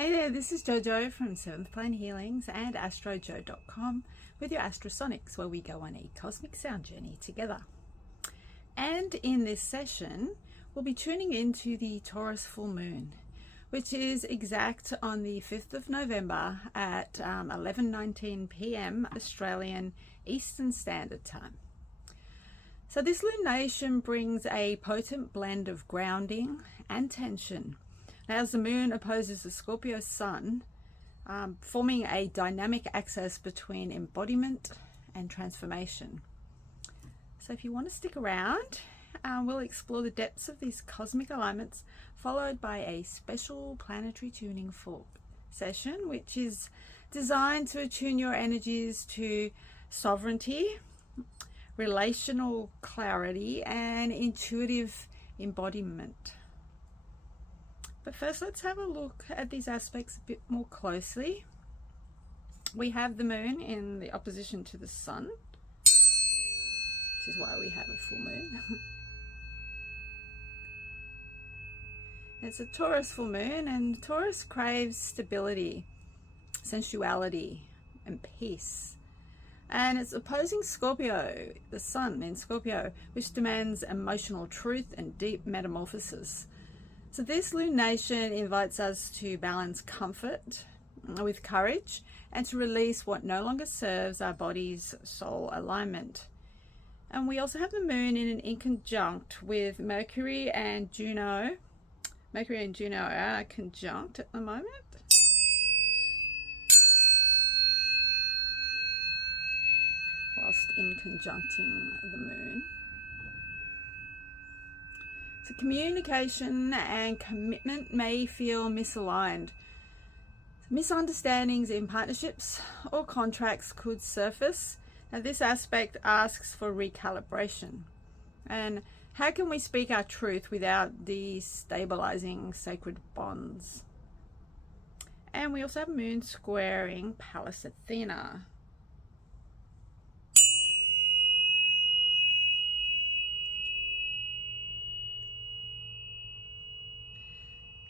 Hey there, this is Jojo from 7th Plane Healings and astrojo.com with your AstroSonics, where we go on a cosmic sound journey together. And in this session, we'll be tuning into the Taurus Full Moon, which is exact on the 5th of November at 11:19 p.m. Australian Eastern Standard Time. So this lunation brings a potent blend of grounding and tension, as the moon opposes the Scorpio sun, forming a dynamic axis between embodiment and transformation. So if you want to stick around, we'll explore the depths of these cosmic alignments, followed by a special planetary tuning fork session, which is designed to attune your energies to sovereignty, relational clarity, and intuitive embodiment. But first, let's have a look at these aspects a bit more closely. We have the moon in the opposition to the sun, which is why we have a full moon. It's a Taurus full moon, and Taurus craves stability, sensuality, and peace. And it's opposing Scorpio, the sun in Scorpio, which demands emotional truth and deep metamorphosis. So this lunation invites us to balance comfort with courage and to release what no longer serves our body's soul alignment. And we also have the moon in an inconjunct with Mercury and Juno. Mercury and Juno are conjunct at the moment. Whilst inconjuncting the moon. So communication and commitment may feel misaligned. Misunderstandings in partnerships or contracts could surface. Now, this aspect asks for recalibration. And how can we speak our truth without destabilizing sacred bonds? And we also have moon squaring Pallas Athena.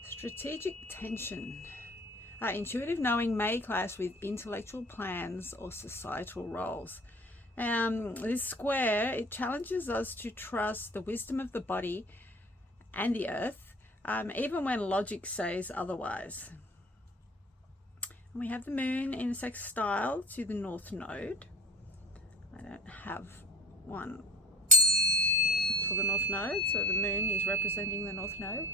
Strategic tension. Intuitive knowing may clash with intellectual plans or societal roles. This square, it challenges us to trust the wisdom of the body and the earth, even when logic says otherwise. And we have the moon in sextile to the north node. I don't have one for the north node, so the moon is representing the north node.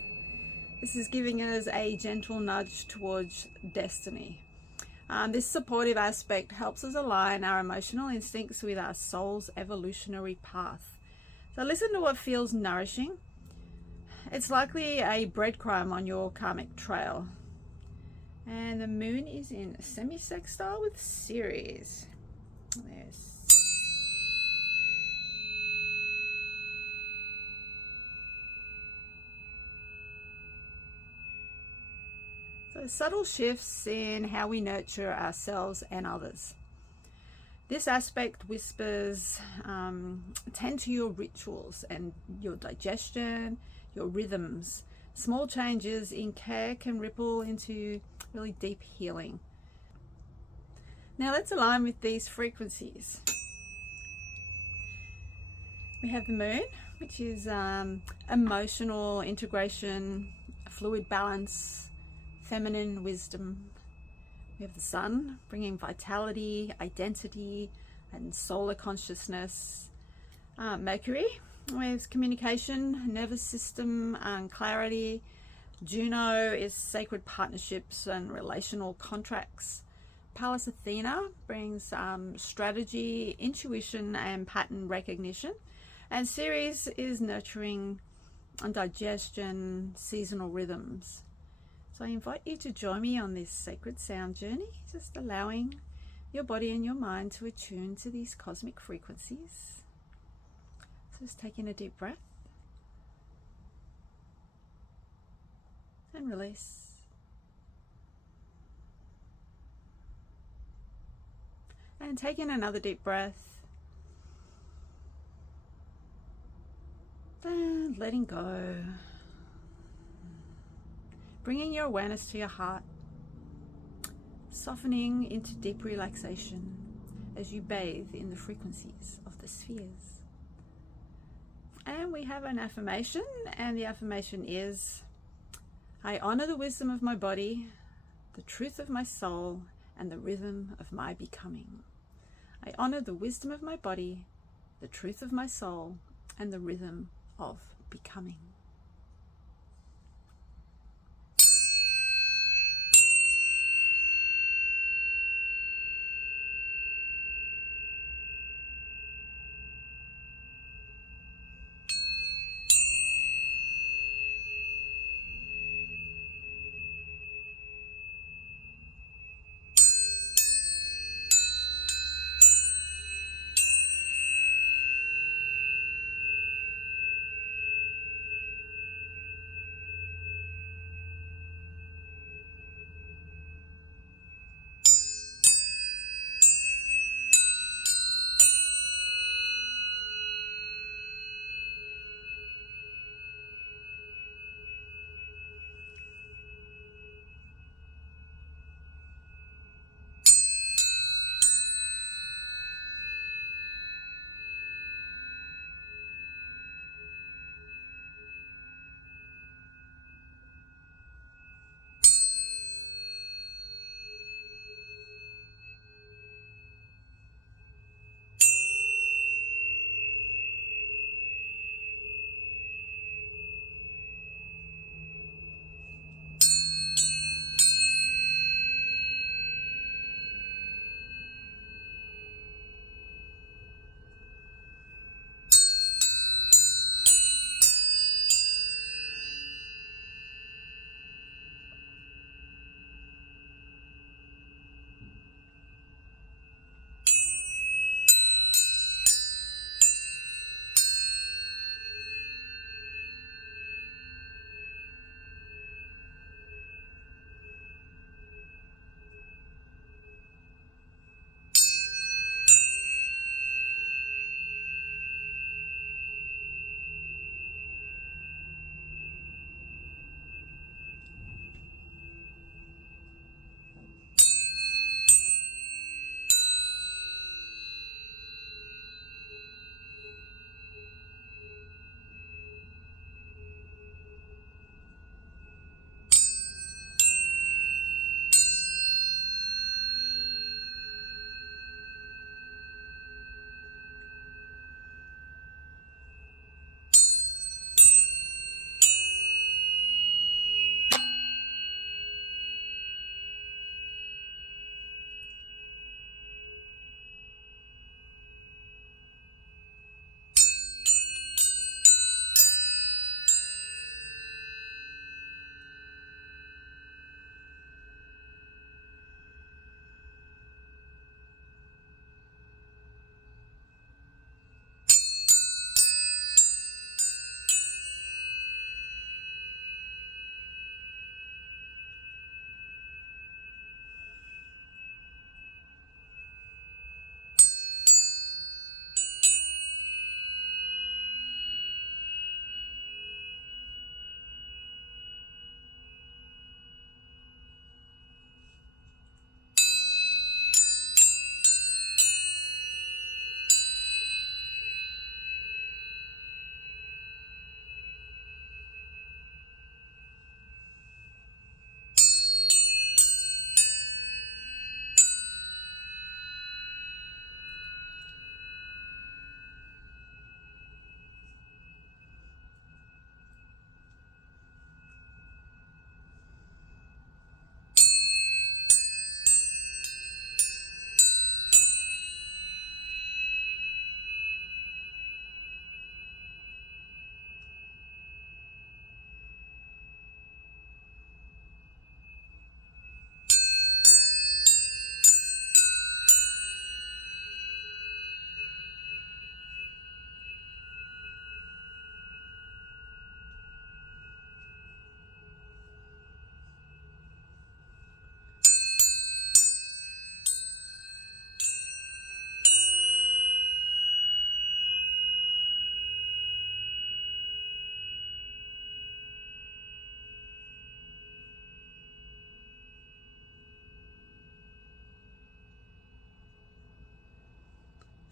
This is giving us a gentle nudge towards destiny. This supportive aspect helps us align our emotional instincts with our soul's evolutionary path. So listen to what feels nourishing. It's likely a breadcrumb on your karmic trail. And the moon is in semi-sextile with Ceres. There's subtle shifts in how we nurture ourselves and others. This aspect whispers, tend to your rituals and your digestion, your rhythms. Small changes in care can ripple into really deep healing. Now let's align with these frequencies. We have the moon, which is emotional integration, fluid balance, feminine wisdom. We have the sun, bringing vitality, identity, and solar consciousness. Mercury, with communication, nervous system, clarity. Juno is sacred partnerships and relational contracts. Pallas Athena brings strategy, intuition, and pattern recognition. And Ceres is nurturing and digestion, seasonal rhythms. So I invite you to join me on this sacred sound journey, just allowing your body and your mind to attune to these cosmic frequencies. So just taking a deep breath and release. And taking another deep breath and letting go. Bringing your awareness to your heart, softening into deep relaxation as you bathe in the frequencies of the spheres. And we have an affirmation, and the affirmation is, I honor the wisdom of my body, the truth of my soul, and the rhythm of my becoming. I honor the wisdom of my body, the truth of my soul, and the rhythm of becoming.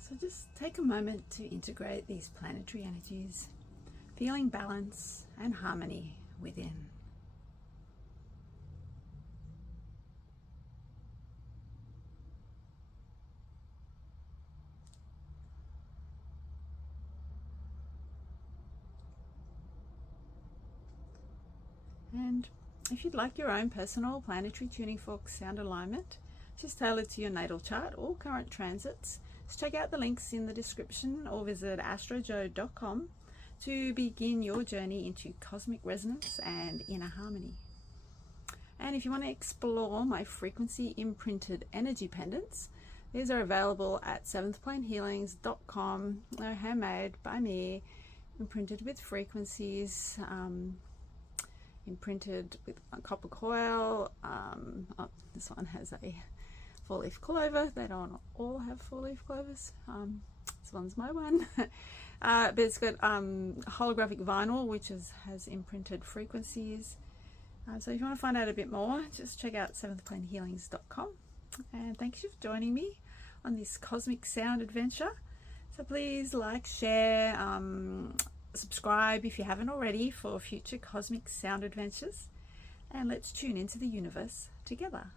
So just take a moment to integrate these planetary energies, feeling balance and harmony within. And if you'd like your own personal planetary tuning fork sound alignment, just tailored to your natal chart or current transits, just check out the links in the description or visit astrojo.com to begin your journey into cosmic resonance and inner harmony. And if you want to explore my frequency imprinted energy pendants, these are available at seventhplanehealings.com. They're handmade by me, imprinted with frequencies, imprinted with a copper coil. Oh, this one has a 4-leaf clover. They don't all have 4-leaf clovers. This one's my one. But it's got holographic vinyl, which has imprinted frequencies. So if you want to find out a bit more, just check out seventhplanehealings.com. And thank you for joining me on this cosmic sound adventure. So please like, share, subscribe if you haven't already for future cosmic sound adventures, and let's tune into the universe together.